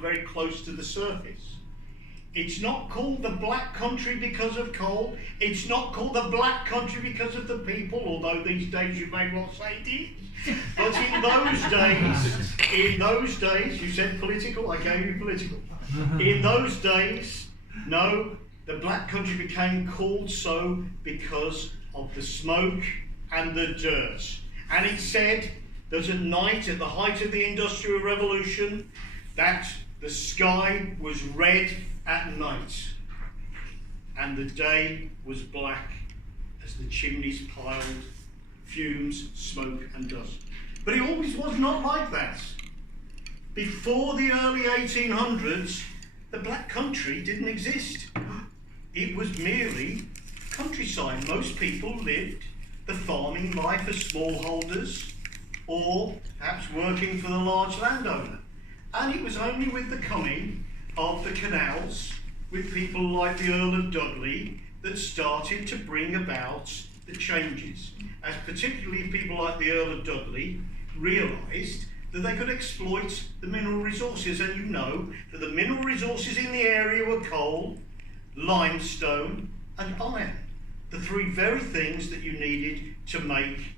are very close to the surface. It's not called the Black Country because of coal. It's not called the Black Country because of the people, although these days you may well say it is. But in those days, you said political, I gave you political. In those days, no, the Black Country became called so because of the smoke and the dirt. And it said that at night, at the height of the Industrial Revolution, that the sky was red at night and the day was black as the chimneys piled fumes, smoke and dust. But it always was not like that. Before the early 1800s, the Black Country didn't exist. It was merely countryside. Most people lived the farming life as smallholders or perhaps working for the large landowner. And it was only with the coming of the canals, with people like the Earl of Dudley, that started to bring about the changes. As particularly people like the Earl of Dudley realised that they could exploit the mineral resources. And you know that the mineral resources in the area were coal, limestone and iron. The three very things that you needed to make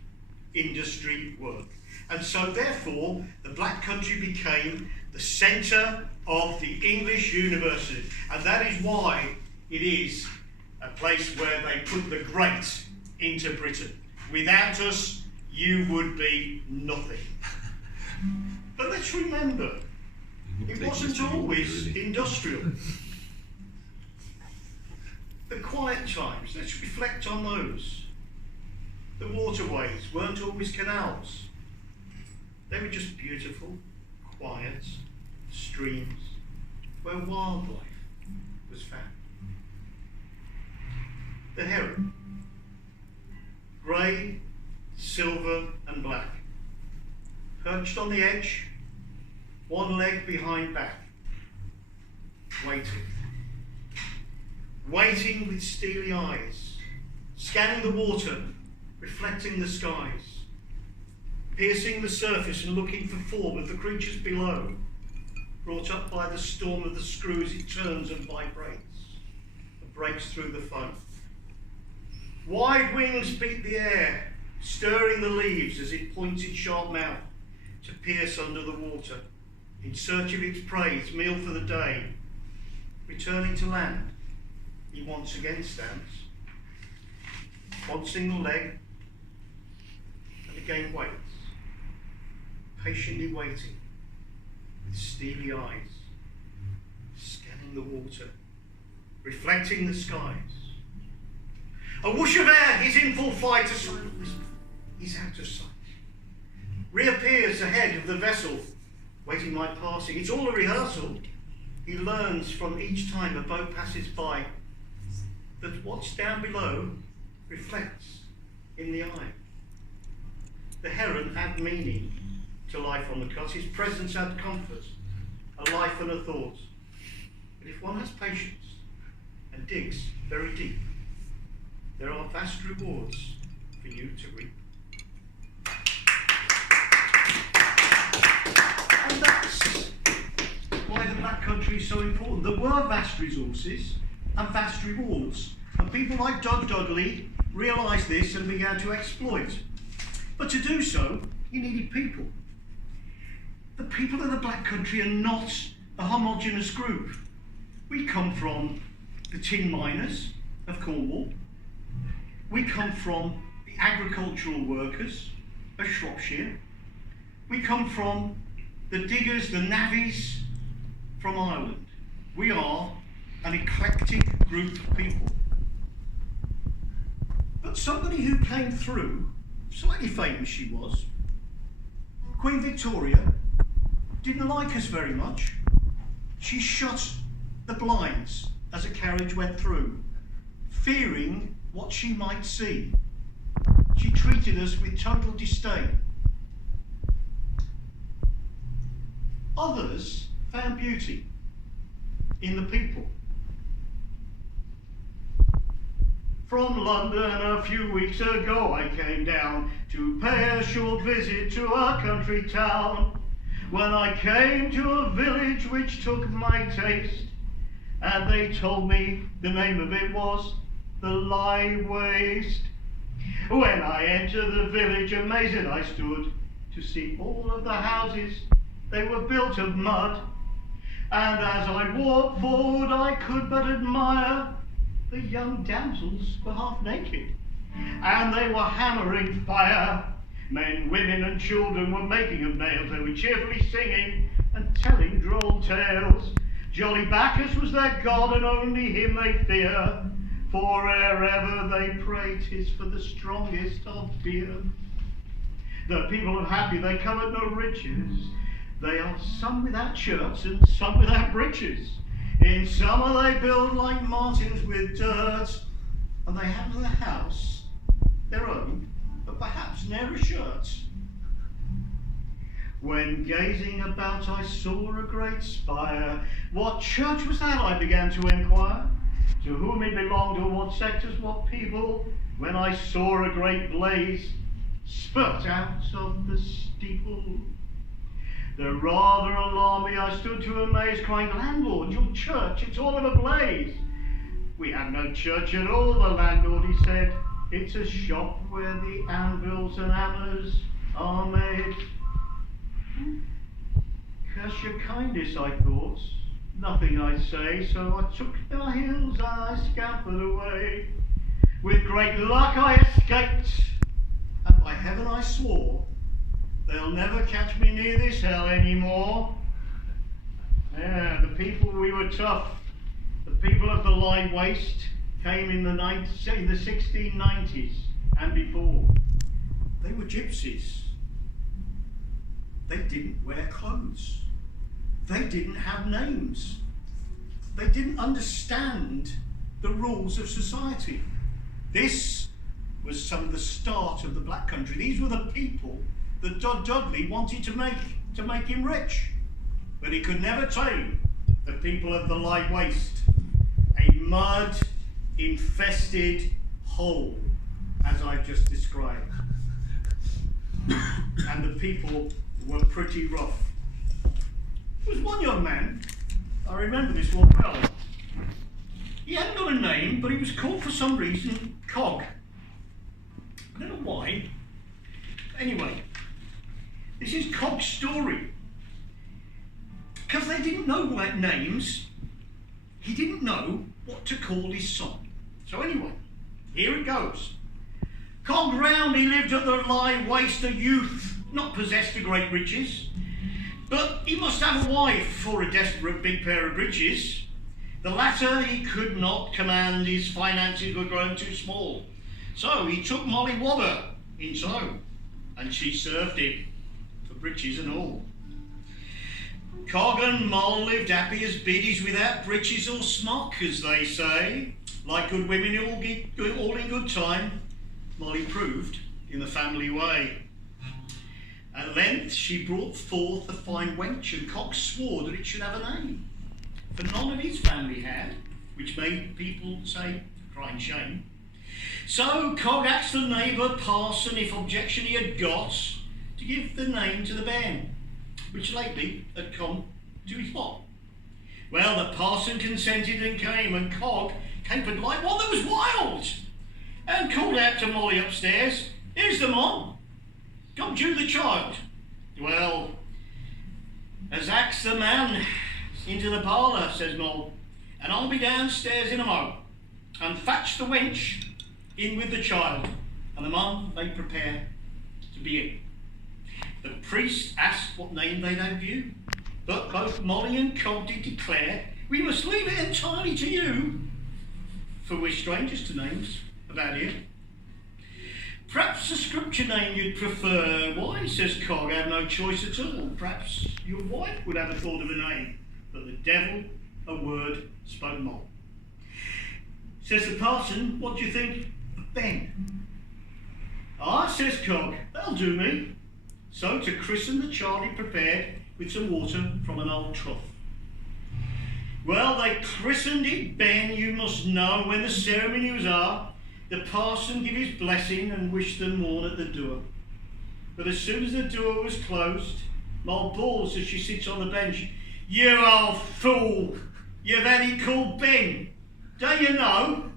industry work. And so therefore the Black Country became the centre of the English university. And that is why it is a place where they put the great into Britain. Without us, you would be nothing. But let's remember, it wasn't always industrial. The quiet times, let's reflect on those. The waterways weren't always canals. They were just beautiful, quiet streams where wildlife was found. The heron, grey, silver and black, perched on the edge, one leg behind back, waiting with steely eyes, scanning the water, reflecting the skies, piercing the surface and looking for form of the creatures below. Brought up by the storm of the screws, it turns and vibrates and breaks through the foam. Wide wings beat the air, stirring the leaves as it points its sharp mouth to pierce under the water, in search of its prey, its meal for the day. Returning to land, he once again stands, one single leg, and again waits, patiently waiting, with steely eyes, scanning the water, reflecting the skies. A whoosh of air, he's in full flight, a silent whisper, he's out of sight. Reappears ahead of the vessel, waiting my passing. It's all a rehearsal. He learns from each time a boat passes by that what's down below reflects in the eye. The heron had meaning to life on the cut. His presence had comfort, a life and a thought. But if one has patience and digs very deep, there are vast rewards for you to reap. And that's why the Black Country is so important. There were vast resources and vast rewards. And people like Doug Dudley realised this and began to exploit. But to do so, you needed people. The people of the Black Country are not a homogeneous group. We come from the tin miners of Cornwall. We come from the agricultural workers of Shropshire. We come from the diggers, the navvies from Ireland. We are an eclectic group of people. But somebody who came through, slightly famous she was, Queen Victoria, didn't like us very much. She shut the blinds as a carriage went through, fearing what she might see. She treated us with total disdain. Others found beauty in the people. From London a few weeks ago I came down to pay a short visit to our country town. when I came to a village which took my taste, and they told me the name of it was the Lie Waste. When I entered the village, amazed I stood to see all of the houses, they were built of mud. And as I walked forward, I could but admire the young damsels were half naked, and they were hammering fire. Men, women, and children were making of nails. They were cheerfully singing and telling droll tales. Jolly Bacchus was their god, and only him they fear. For wherever they pray, 'tis for the strongest of beer. The people are happy, they covet no riches. They are some without shirts and some without breeches. In summer they build like martins with dirt, and they have their house, their own, but perhaps ne'er a shirt. When gazing about I saw a great spire. What church was that, I began to enquire, to whom it belonged, or what sectors, what people, when I saw a great blaze spurt out of the steeple. The rather alarmed me, I stood to amaze, crying, "Landlord, your church, it's all in a blaze." "We have no church at all," the landlord, he said. "It's a shop where the anvils and hammers are made." "Curse your kindness," I thought, "nothing I say." So I took my heels and I scampered away. With great luck I escaped, and by heaven I swore, they'll never catch me near this hell anymore. Yeah, the people, we were tough. The people of the Lie Waste came in the 1690s and before. They were gypsies. They didn't wear clothes. They didn't have names. They didn't understand the rules of society. This was some of the start of the Black Country. These were the people that Dudley wanted to make him rich, but he could never tame the people of the Lie Waste, a mud-infested hole, as I've just described. And the people were pretty rough. There was one young man, I remember this one well. He hadn't got a name, but he was called for some reason Cooke. I don't know why. Anyway, this is Cooke's story. Because they didn't know names, he didn't know what to call his son. So anyway, here it goes. Cooke round, he lived at the Lie Waste, a youth, not possessed of great riches, but he must have a wife for a desperate big pair of breeches. The latter he could not command, his finances were grown too small. So he took Molly Wobber in tow, and she served him for breeches and all. Cooke and Moll lived happy as biddies without breeches or smock, as they say. Like good women, all in good time, Molly proved in the family way. At length she brought forth a fine wench, and Cooke swore that it should have a name, for none of his family had, which made people say, crying shame. So Cooke asked the neighbour parson if objection he had got to give the name to the bairn, which lately had come to his lot. Well, the parson consented and came, and Cooke capered like one that was wild, and called out to Molly upstairs, "Here's the mon, come to the child." Well, as axe the man into the parlour, says Moll, "and I'll be downstairs in a mo, and fetch the wench in with the child." And the mum they prepare to be in. The priest asked what name they'd have you, but both Molly and Cooke did declare, "We must leave it entirely to you, for we're strangers to names about here. Perhaps the scripture name you'd prefer." "Why," says Cooke, "I have no choice at all. Perhaps your wife would have a thought of a name." But the devil a word spoke Moll. Says the parson, "What do you think of Ben?" "Ah," says Cooke, "that'll do me." So to christen the child he prepared with some water from an old trough. Well, they christened it Ben, you must know. When the ceremony was o'er, the parson gave his blessing and wished them morn at the door. But as soon as the door was closed, Moll bawls as she sits on the bench. You old fool! You've had it called Ben. Don't you know?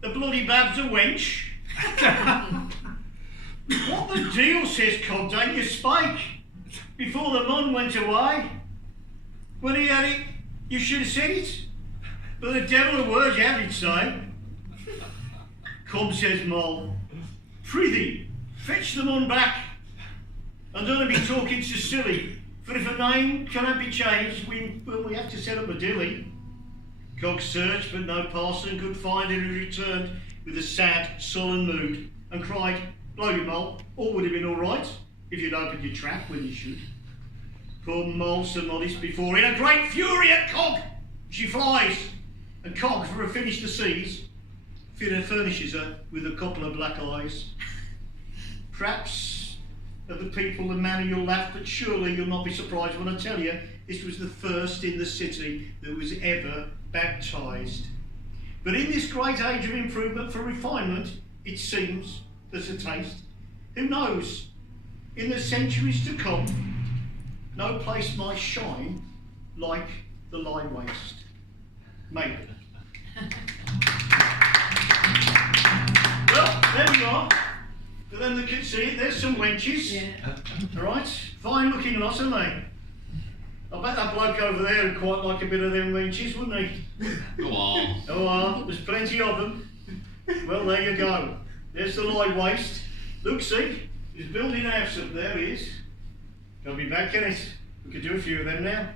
The bloody bab's a wench. What the deal, says Cooke, don't you spake? Before the mon went away. When he had it, you should have said it. But the devil of words you had it say. Come, says Moll, prithee, fetch the mon back. And don't be talking so silly, for if a name cannot be changed, we have to set up a dilly. Cooke searched, but no parson could find him, and returned with a sad, sullen mood, and cried, blow you, Moll, all would have been all right, if you'd opened your trap when you should. Poor Moll, so modest before, in a great fury at Cooke, she flies, and Cooke, for a finish to seize, furnishes her with a couple of black eyes. Perhaps of the people the manner you'll laugh, but surely you'll not be surprised when I tell you this was the first in the city that was ever baptised. But in this great age of improvement for refinement, it seems there's a taste. Who knows? In the centuries to come, no place might shine like the lie waste. Maybe. Well, there we are. For them that can see it, there's some wenches. Yeah. Alright, fine looking lots, aren't they? I bet that bloke over there would quite like a bit of them wenches, wouldn't he? Go on. Go on, there's plenty of them. Well, there you go. There's the lie waste. Look, see, he's building a house up there, he is. Don't be back in it. We could do a few of them now.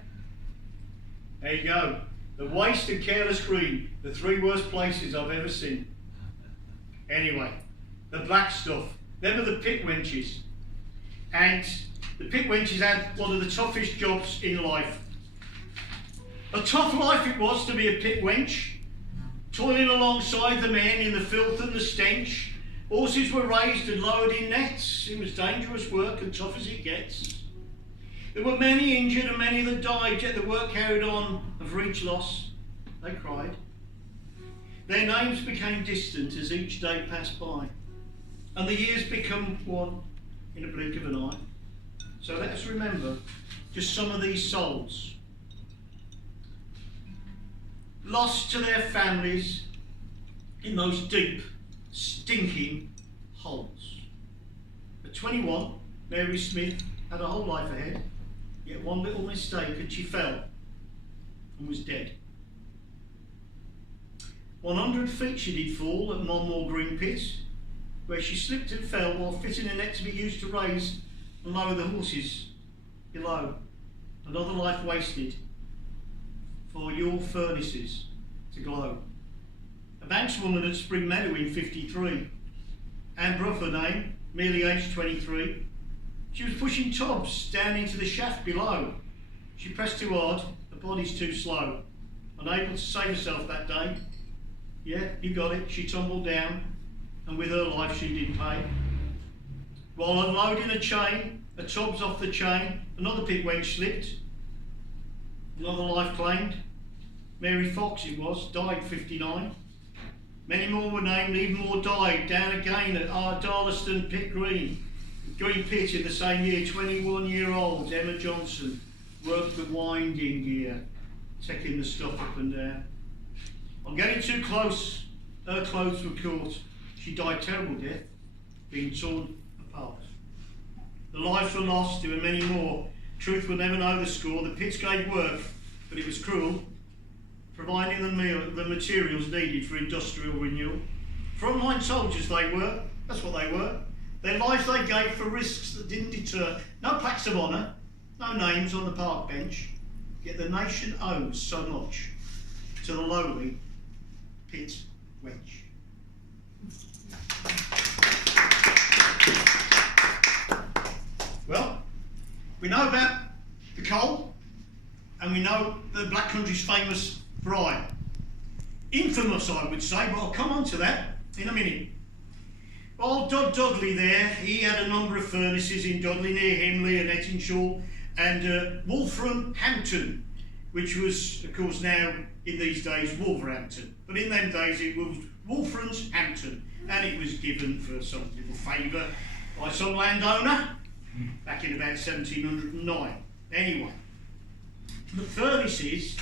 There you go. The waste and careless green, the three worst places I've ever seen. Anyway, the black stuff. Them are the pit wenches. And the pit wenches had one of the toughest jobs in life. A tough life it was to be a pit wench, toiling alongside the men in the filth and the stench. Horses were raised and lowered in nets. It was dangerous work and tough as it gets. There were many injured and many that died, yet the work carried on, and for each loss they cried. Their names became distant as each day passed by, and the years become one in a blink of an eye. So let us remember just some of these souls, lost to their families in those deep, stinking holes. At 21, Mary Smith had a whole life ahead, yet one little mistake and she fell and was dead. 100 feet she did fall at Monmore Green Pit, where she slipped and fell while fitting a net to be used to raise and lower the horses below. Another life wasted for your furnaces to glow. A bankswoman at Spring Meadow in 53, Anne Brough her name, merely aged 23. She was pushing tubs down into the shaft below. She pressed too hard, the body's too slow. Unable to save herself that day. Yeah, you got it, she tumbled down, and with her life she did pay. While unloading a chain, a tub's off the chain, another pit wench slipped. Another life claimed. Mary Fox it was, died 59. Many more were named, even more died, down again at Darlaston Pit Green Pit in the same year. 21-year-old Emma Johnson worked the winding gear, taking the stuff up and down. On getting too close, her clothes were caught. She died terrible death, being torn apart. The lives were lost, there were many more. Truth will never know the score. The pits gave work, but it was cruel, providing the materials needed for industrial renewal. Frontline soldiers they were, that's what they were. Their lives they gave for risks that didn't deter. No plaques of honour, no names on the park bench, yet the nation owes so much to the lowly pit wench. Well, we know about the coal, and we know the Black Country's famous for iron. Infamous, I would say, but I'll come on to that in a minute. Old Dod Dudley there, he had a number of furnaces in Dudley, near Himley and Ettinshaw, and Wolverhampton, which was, of course, now in these days Wolverhampton. But in them days it was Wolfranshampton, and it was given for some little favour by some landowner back in about 1709. Anyway, the furnaces,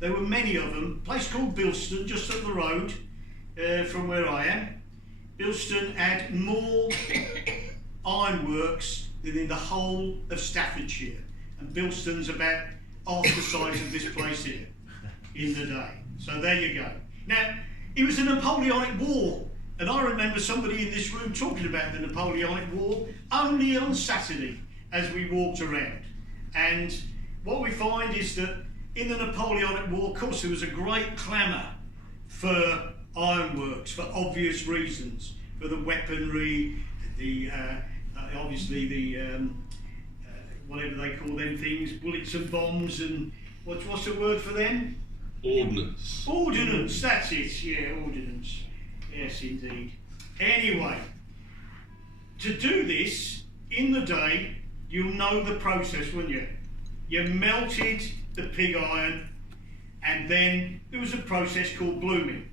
there were many of them. A place called Bilston, just up the road from where I am. Bilston had more ironworks than in the whole of Staffordshire. And Bilston's about half the size of this place here in the day. So there you go. Now, it was the Napoleonic War. And I remember somebody in this room talking about the Napoleonic War only on Saturday as we walked around. And what we find is that in the Napoleonic War, of course, there was a great clamour for ironworks for obvious reasons, for the weaponry, the obviously the whatever they call them things, bullets and bombs, and what's the word for them? Ordnance. Ordnance, that's it, yeah, ordnance. Yes, indeed. Anyway, to do this, in the day, you'll know the process, wouldn't you? You melted the pig iron, and then there was a process called blooming.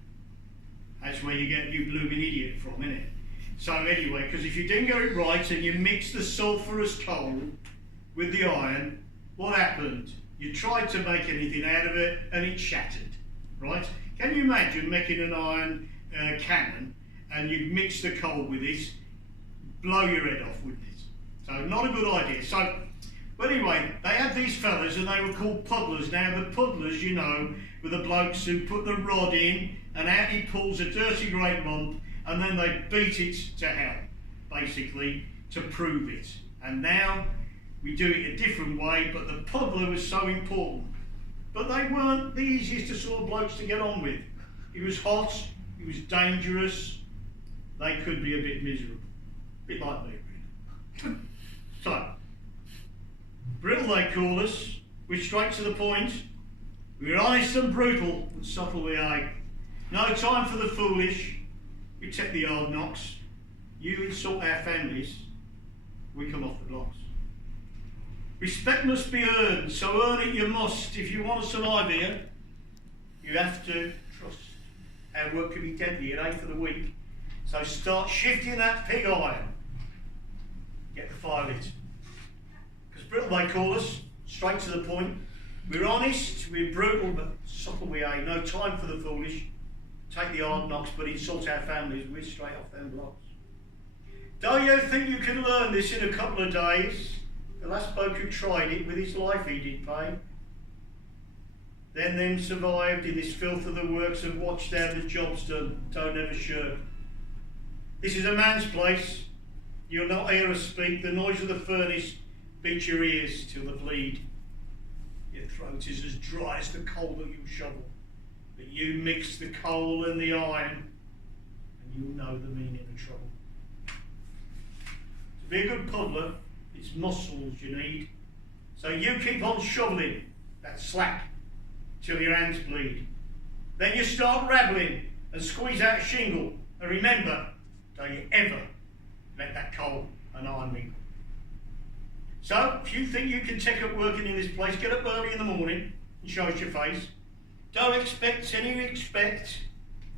That's where you get you blooming idiot from, isn't it? So anyway, because if you didn't get it right and you mixed the sulphurous coal with the iron, what happened? You tried to make anything out of it and it shattered, right? Can you imagine making an iron cannon and you'd mix the coal with it, blow your head off, wouldn't it? So not a good idea. So, but anyway, they had these fellas and they were called puddlers. Now the puddlers, you know, were the blokes who put the rod in and out he pulls a dirty great lump and then they beat it to hell, basically, to prove it. And now we do it a different way, but the puddler was so important. But they weren't the easiest of sort of blokes to get on with. It was hot, it was dangerous, they could be a bit miserable. A bit like me, really. So, brittle they call us, we're straight to the point, we're honest and brutal, and subtle we are. No time for the foolish, we take the hard knocks, you insult our families, we come off the blocks. Respect must be earned, so earn it you must. If you want to survive here, you have to trust. Our work can be deadly, it ain't for the weak. So start shifting that pig iron. Get the fire lit. Because brittle they call us, straight to the point. We're honest, we're brutal, but subtle we ain't. No time for the foolish. Take the hard knocks, but insult our families, we're straight off them blocks. Don't you think you can learn this in a couple of days? The last bloke who tried it, with his life he did pay. Then them survived in this filth of the works and watched how the job's done, don't ever shirk. This is a man's place, you'll not hear us speak, the noise of the furnace beats your ears till they bleed. Your throat is as dry as the coal that you shovel, but you mix the coal and the iron, and you'll know the meaning of trouble. To be a good puddler, it's muscles you need. So you keep on shoveling that slack till your hands bleed. Then you start rabbling and squeeze out a shingle. And remember, don't you ever let that coal and iron mingle. So if you think you can take up working in this place, get up early in the morning and show us your face. Don't expect any respect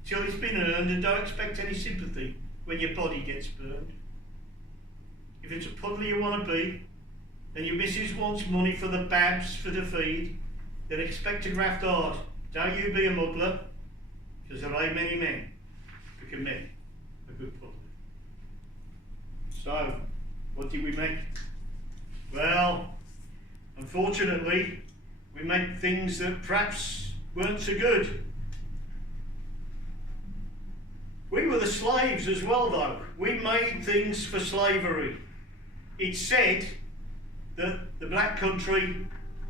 till it's been earned, and don't expect any sympathy when your body gets burned. If it's a puddler you want to be, then your missus wants money for the babs for the feed, then expect to graft hard. Don't you be a muddler, because there ain't many men who can make a good puddler. So, what did we make? Well, unfortunately, we make things that perhaps weren't so good. We were the slaves as well, though. We made things for slavery. It's said that the black country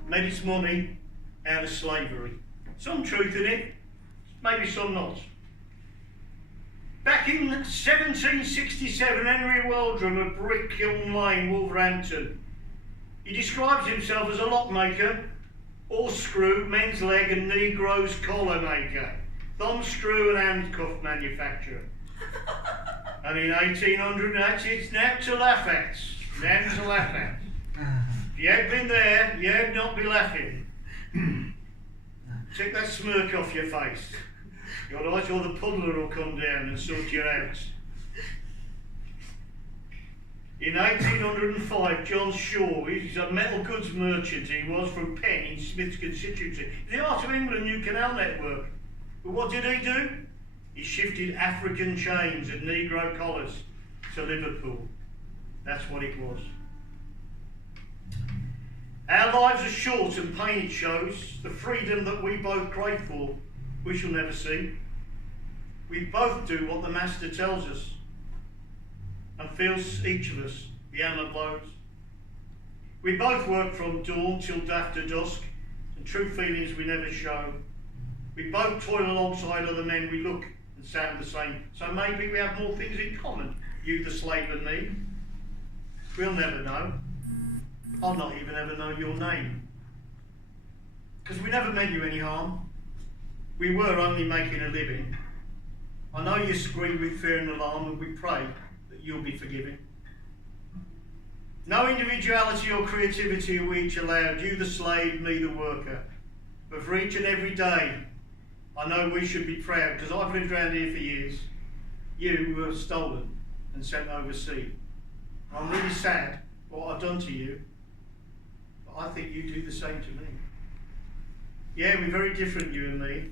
made its money out of slavery. Some truth in it, maybe some not. Back in 1767, Henry Waldron of Brickkiln Lane, Wolverhampton, he describes himself as a lockmaker, horse screw, men's leg and negro's collar maker, thumb screw and handcuff manufacturer. And in 1800, it's now to laugh at. Now to laugh at. If you had been there, you'd not be laughing. Take that smirk off your face. You're right, or the puddler will come down and sort you out. In 1805, John Shaw, he's a metal goods merchant, he was, from Penn in Smith's constituency. The Heart of England New Canal Network. But what did he do? He shifted African chains and Negro collars to Liverpool. That's what it was. Our lives are short and pain it shows. The freedom that we both crave for, we shall never see. We both do what the Master tells us, and feels each of us the hammer blows. We both work from dawn till after dusk, and true feelings we never show. We both toil alongside other men, we look and sound the same. So maybe we have more things in common, you the slave and me. We'll never know. I'll not even ever know your name. Because we never meant you any harm. We were only making a living. I know you scream with fear and alarm, and we pray that you'll be forgiving. No individuality or creativity are we each allowed, you the slave, me the worker. But for each and every day, I know we should be proud, because I've lived around here for years. You were stolen and sent overseas. I'm really sad what I've done to you, but I think you do the same to me. Yeah, we're very different, you and me,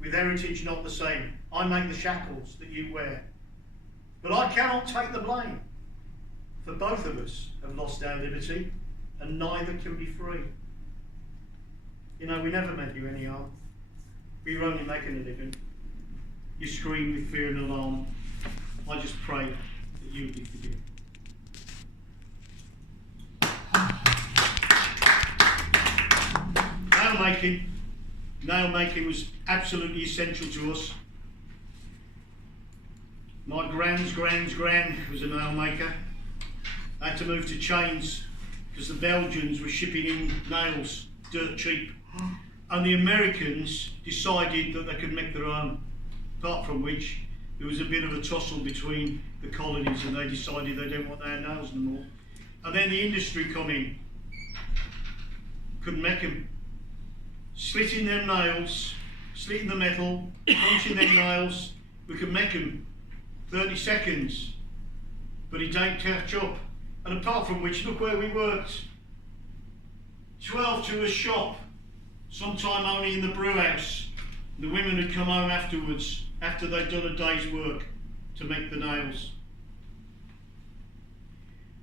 with heritage not the same. I make the shackles that you wear. But I cannot take the blame, for both of us have lost our liberty, and neither can be free. You know, we never meant you any harm. We were only making a living. You scream with fear and alarm. I just pray that you be forgiven. Nail making was absolutely essential to us. My gran was a nail maker. I had to move to chains because the Belgians were shipping in nails dirt cheap, and the Americans decided that they could make their own, apart from which there was a bit of a tussle between the colonies, and they decided they didn't want their nails no more. And then the industry come in, couldn't make them. Slitting them nails, slitting the metal, punching them nails, we could make them 30 seconds, but it don't catch up. And apart from which, look where we worked. 12 to a shop, sometime only in the brew house. The women had come home afterwards, after they'd done a day's work, to make the nails.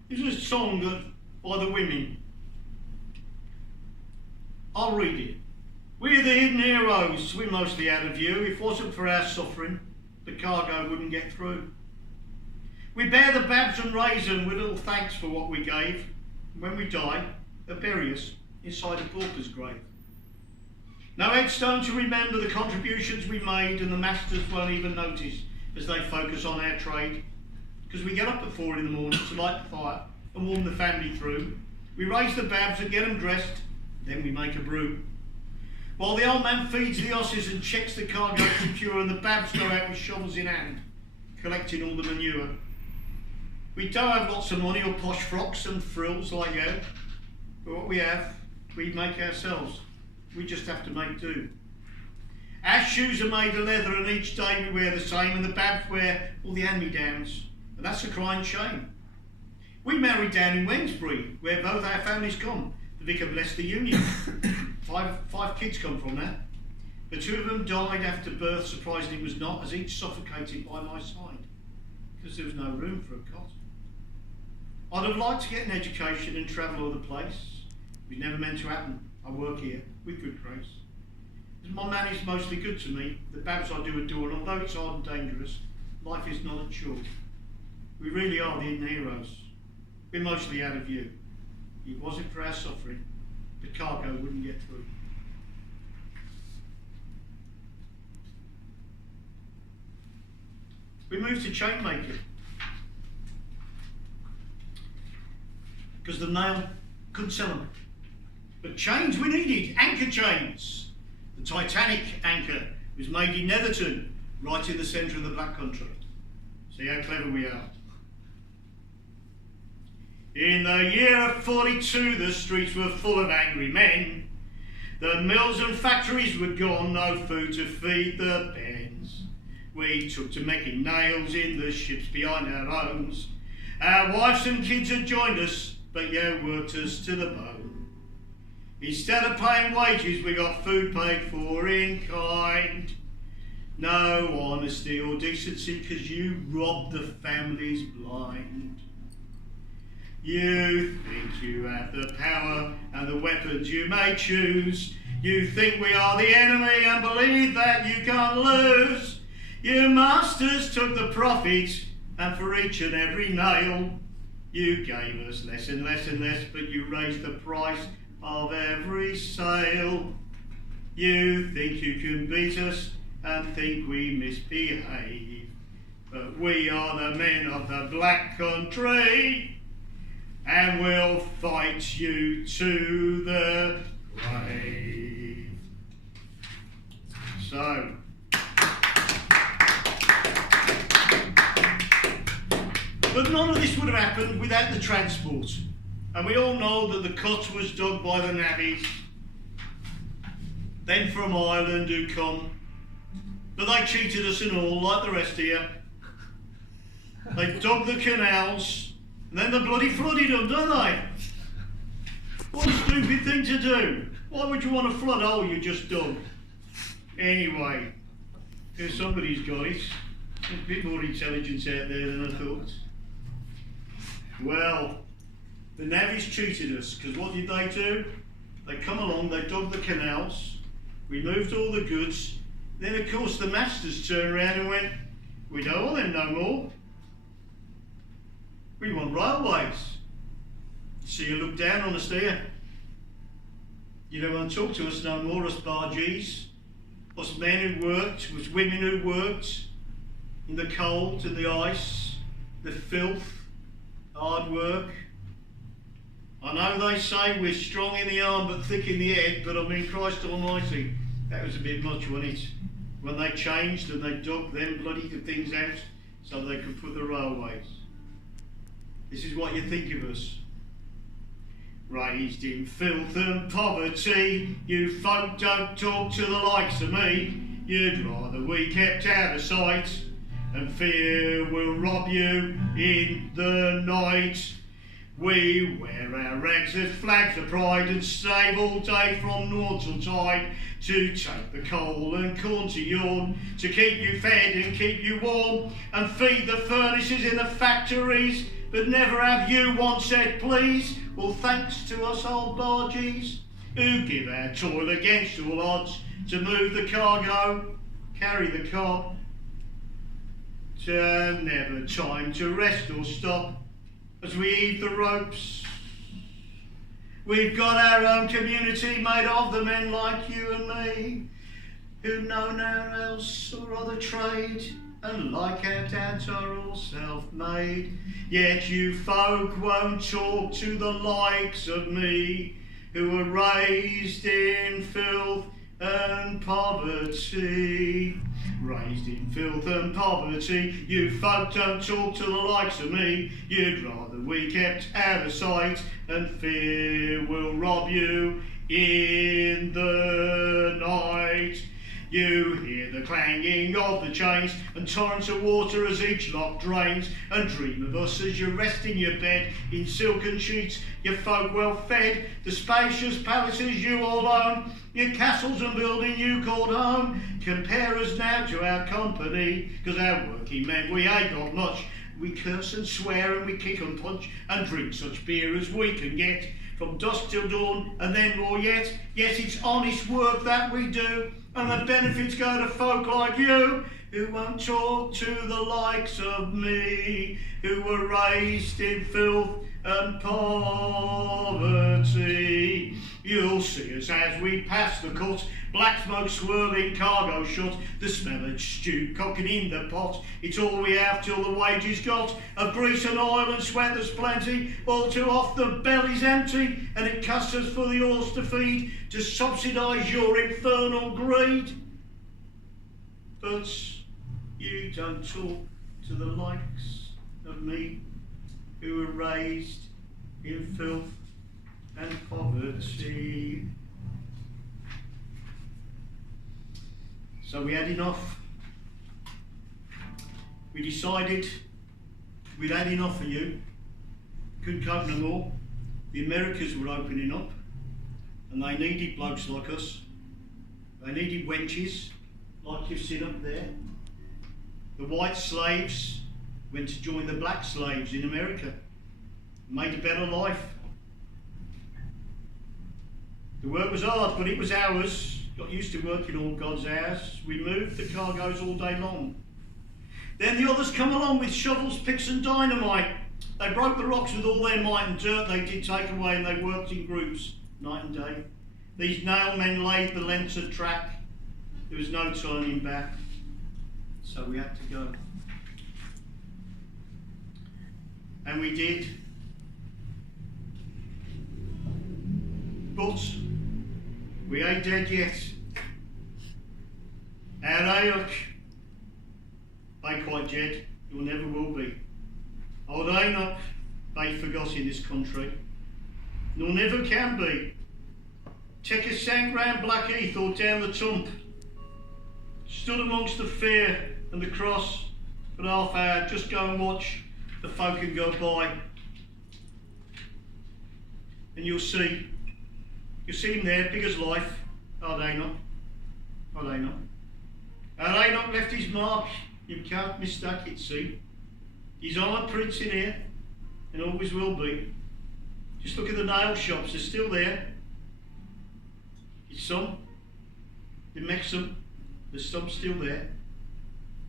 This is a song that, by the women. I'll read it. We're the hidden heroes, we're mostly out of view. If it wasn't for our suffering, the cargo wouldn't get through. We bear the babs and raisin with little thanks for what we gave. And when we die, they'll bury us inside a pauper's grave. No headstone to remember the contributions we made, and the masters won't even notice as they focus on our trade. Because we get up at 4 in the morning to light the fire and warm the family through. We raise the babs and get them dressed, then we make a brew. While the old man feeds the osses and checks the cargo secure, and the babs go out with shovels in hand, collecting all the manure. We don't have lots of money or posh frocks and frills like you, but what we have, we make ourselves. We just have to make do. Our shoes are made of leather, and each day we wear the same, and the babs wear all the hand-me-downs, and that's a crying shame. We married down in Wednesbury, where both our families come. The vicar blessed the union. Five kids come from that. The 2 of them died after birth, surprisingly it was not, as each suffocated by my side, because there was no room for a cot. I'd have liked to get an education and travel other place. It was never meant to happen. I work here with good grace. My man is mostly good to me. The babs I do adore, and although it's hard and dangerous, life is not short. We really are the hidden heroes. We're mostly out of view. If it wasn't for our suffering, the cargo wouldn't get through. We moved to chain making because the nail couldn't sell them. But chains we needed, anchor chains. The Titanic anchor was made in Netherton, right in the centre of the Black Country. See how clever we are. In the year of 42, the streets were full of angry men. The mills and factories were gone, no food to feed the pens. We took to making nails in the ships behind our homes. Our wives and kids had joined us, but yeah, worked us to the bone. Instead of paying wages, we got food paid for in kind. No honesty or decency, 'cause you robbed the families blind. You think you have the power and the weapons you may choose. You think we are the enemy and believe that you can't lose. Your masters took the profit, and for each and every nail, you gave us less and less and less, but you raised the price of every sale. You think you can beat us and think we misbehave, but we are the men of the Black Country, and we'll fight you to the grave. So, but none of this would have happened without the transport. And we all know that the cut was dug by the navvies, then from Ireland who come. But they cheated us and all, like the rest of you. They dug the canals, and then they bloody flooded them, don't they? What a stupid thing to do. Why would you want to flood a hole you just dug? Anyway, if somebody's got it, there's a bit more intelligence out there than I thought. Well, the navvies cheated us, because what did they do? They come along, they dug the canals, removed all the goods, then of course the masters turned around and went, we don't want them no more. We want railways. So you look down on us there. You don't want to talk to us no more, us bargees, us men who worked, us women who worked in the cold and the ice, the filth, hard work. I know they say we're strong in the arm but thick in the head, but I mean, Christ almighty, that was a bit much, wasn't it? When they changed and they dug them bloody things out so they could put the railways. This is what you think of us. Raised in filth and poverty, you folk don't talk to the likes of me. You'd rather we kept out of sight, and fear will rob you in the night. We wear our rags as flags of pride and save all day from dawn till tide, to take the coal and corn to yawn, to keep you fed and keep you warm, and feed the furnaces in the factories, but never have you once said please, or thanks to us old bargees, who give our toil against all odds, to move the cargo, carry the cob, to never time to rest or stop, as we heave the ropes. We've got our own community made of the men like you and me, who know no else or other trade, and like our dads are all self-made. Yet you folk won't talk to the likes of me, who were raised in filth and poverty. Raised in filth and poverty, you folk don't talk to the likes of me. You'd rather we kept out of sight, and fear will rob you in the night. You hear the clanging of the chains and torrents of water as each lock drains, and dream of us as you rest in your bed in silken sheets, your folk well fed, the spacious palaces you all own, your castles and building you called home. Compare us now to our company, 'cause our working men we ain't got much. We curse and swear and we kick and punch and drink such beer as we can get, from dusk till dawn and then more yet. Yet it's honest work that we do, and the benefits go to folk like you, who won't talk to the likes of me, who were raised in filth and poverty. You'll see us as we pass the cut, black smoke swirling, cargo shut, the smell of stew cooking in the pot. It's all we have till the wages got, of grease and oil and sweat there's plenty. All too often the belly's empty, and it costs us for the horse to feed, to subsidise your infernal greed. But you don't talk to the likes of me, who were raised in filth and poverty. So we had enough. We decided We'd had enough of you. Couldn't cope no more. The Americans were opening up, and they needed blokes like us. They needed wenches, like you've seen up there. The white slaves went to join the black slaves in America, made a better life. The work was hard, but it was ours. Got used to working all God's hours. We moved the cargoes all day long. Then the others come along with shovels, picks and dynamite. They broke the rocks with all their might, and dirt they did take away, and they worked in groups, night and day. These nail men laid the lengths of track. There was no turning back, so we had to go. And we did. But we ain't dead yet. Our Ayuk, they quite dead, you never will be. Old Enoch, they forgot in this country, nor never can be. Take a sank round Blackheath or down the Tump, stood amongst the fear and the cross for half hour, just go and watch the folk and go by. And you'll see him there, big as life, old Enoch, old Enoch. Old Enoch left his mark, you can't mistake it, see. He's on a prince in here, and always will be. Just look at the nail shops, they're still there. It's some, they mix them, there's some still there.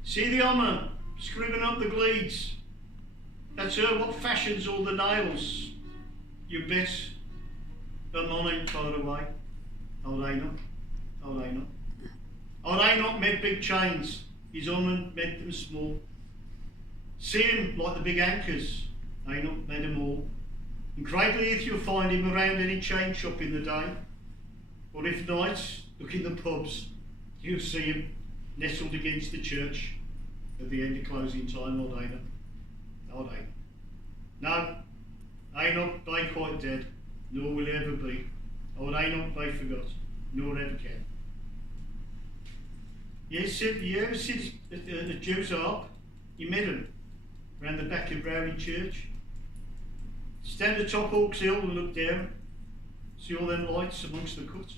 See the hammer, screwing up the gleeds. That's her what fashions all the nails. You bet. The money far away. Old Enoch, old Enoch. Old Enoch made big chains, his woman made them small. See him like the big anchors, Enoch made them all. And greatly if you'll find him around any chain shop in the day, or if not, look in the pubs, you'll see him nestled against the church at the end of closing time, old Enoch. Old Enoch. No, Enoch they quite dead, nor will ever be. Old Enoch they forgot, nor ever can. You ever see the Jews harp? You met him round the back of Rowley Church. Stand atop Hawks Hill and look down, see all them lights amongst the cuts.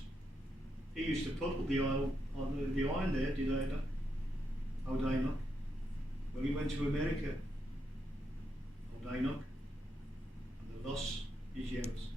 He used to puddle the iron there, did Enoch? Old Enoch. Well, he went to America. Old Enoch. And the loss is yours.